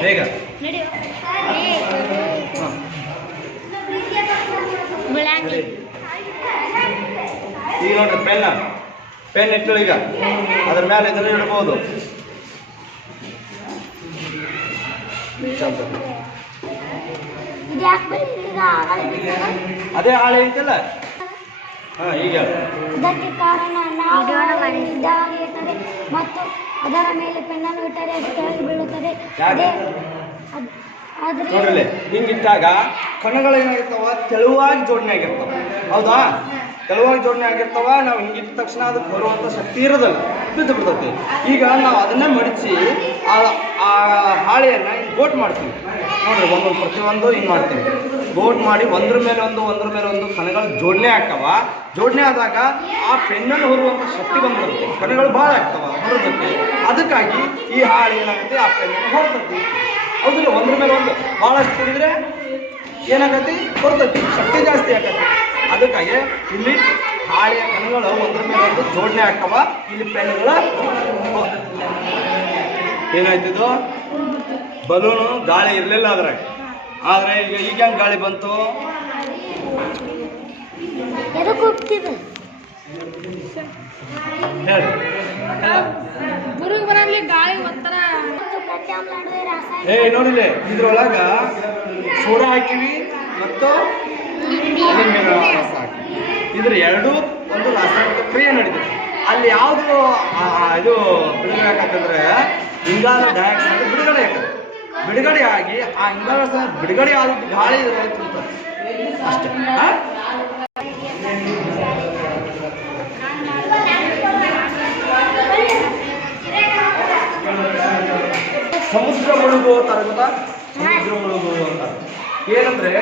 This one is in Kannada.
ಬೇಗ. ಈಗ ನೋಡ್ರಿ ಪೆನ್ ಪೆನ್ ಇಟ್ಟು ಈಗ. ಅದ್ರ ಮೇಲೆ ಇದನ್ನ ಇಡ್ಬೋದು. ಅದೇ ಹಾಳೆ ಐತಲ್ಲ ಹಾ ಈಗ. ಕಾರಣ ಮತ್ತು ಅದರ ಮೇಲೆ ಪೆನ್ನನ್ನು ಇಟ್ಟರೆ ಅದು ಕೆಳಗೆ ಬೀಳುತ್ತದೆ? ಅದೇ ಆದ್ರೆ ನೋಡ್ರಲ್ಲಿ ಹಿಂಗಿಟ್ಟಾಗ ಕಣ್ಣುಗಳು ಏನಾಗಿರ್ತಾವ ತೆಳುವಾಗಿ ಜೋಡಣೆ ಆಗಿರ್ತಾವ ಹೌದಾ? ತೆಳುವಾಗಿ ಜೋಡಣೆ ಆಗಿರ್ತಾವ, ನಾವು ಹಿಂಗಿಟ್ಟ ತಕ್ಷಣ ಅದಕ್ಕೆ ಬರುವಂಥ ಶಕ್ತಿ ಇರೋದಲ್ಲ, ಬಿದ್ದು ಬಿಡ್ತೈತಿ. ಈಗ ನಾವು ಅದನ್ನೇ ಮಡಚಿ ಆ ಆ ಹಾಳೆಯನ್ನು ಹಿಂಗೆ ಬೋಟ್ ಮಾಡ್ತೀವಿ. ನೋಡ್ರಿ, ಒಂದೊಂದು ಪ್ರತಿಯೊಂದು ಹಿಂಗೆ ಮಾಡ್ತೀವಿ. ಬೋಟ್ ಮಾಡಿ ಒಂದ್ರ ಮೇಲೆ ಒಂದು, ಒಂದ್ರ ಮೇಲೆ ಒಂದು ಕಣಗಳು ಜೋಡಣೆ ಆಗ್ತಾವ. ಜೋಡಣೆ ಆದಾಗ ಆ ಪೆನ್ನನ್ನು ಹೊರುವಂಥ ಶಕ್ತಿ ಬಂದ್ಬಿಡುತ್ತೆ. ಕಣಗಳು ಭಾಳ ಆಗ್ತಾವ ಹೊರದಕ್ಕೆ. ಅದಕ್ಕಾಗಿ ಈ ಹಾಳೆ ಏನಾಗುತ್ತೆ? ಆ ಪೆನ್ನನ್ನು ಹೊರತೈತಿ ಹೌದಿಲ್ಲ, ಒಂದ್ರ ಮೇಲೆ ಒಂದು. ಭಾಳಷ್ಟು ತಿಳಿದ್ರೆ ಏನಾಗತ್ತೆ? ಹೊರತೈತಿ ಶಕ್ತಿ ಜಾಸ್ತಿ ಆಗತ್ತೆ. ಅದಕ್ಕಾಗಿ ಇಲ್ಲಿ ಹಾಳೆಯ ಕಣಗಳು ಒಂದ್ರ ಮೇಲೆ ಒಂದು ಜೋಡಣೆ ಆಗ್ತವ. ಇಲ್ಲಿ ಪೆನ್ಗಳು ಏನಾಯ್ತಿದು? ಬಲೂನು ಗಾಳಿ ಇರಲಿಲ್ಲ ಅದ್ರಾಗ ಆದ್ರೆ ಈಗ ಈಗ ಹೆಂಗ್ ಗಾಳಿ ಬಂತು? ಏ ನೋಡಿಲ್ಲ ಇದ್ರೊಳಗ ಸೋಡಾ ಹಾಕಿವಿ ಮತ್ತು ಇದ್ರ ಎರಡು ಒಂದು ರಾಸಾಯನಿಕ ಕ್ರಿಯೆ ನಡೀತದೆ. ಅಲ್ಲಿ ಯಾವುದು ಇದು ಬಿಡುಗಡೆ ಆಗತ್ತಂದ್ರೆ ಇಂಗಾಲ ಡೈಆಕ್ಸೈಡ್ ಬಿಡುಗಡೆ ಆಗ್ತದೆ. ಬಿಡುಗಡೆ ಆಗಿ ಆ ಇಂಗಾಲ ಬಿಡುಗಡೆ ಆದ ಗಾಳಿ ಅಷ್ಟೇ? ಸಮುದ್ರ ಮುಳುಗು ಗೊತ್ತಾ ಸಮುದ್ರ ಮುಳುಗು ಅಂತ ಏನಂದ್ರೆ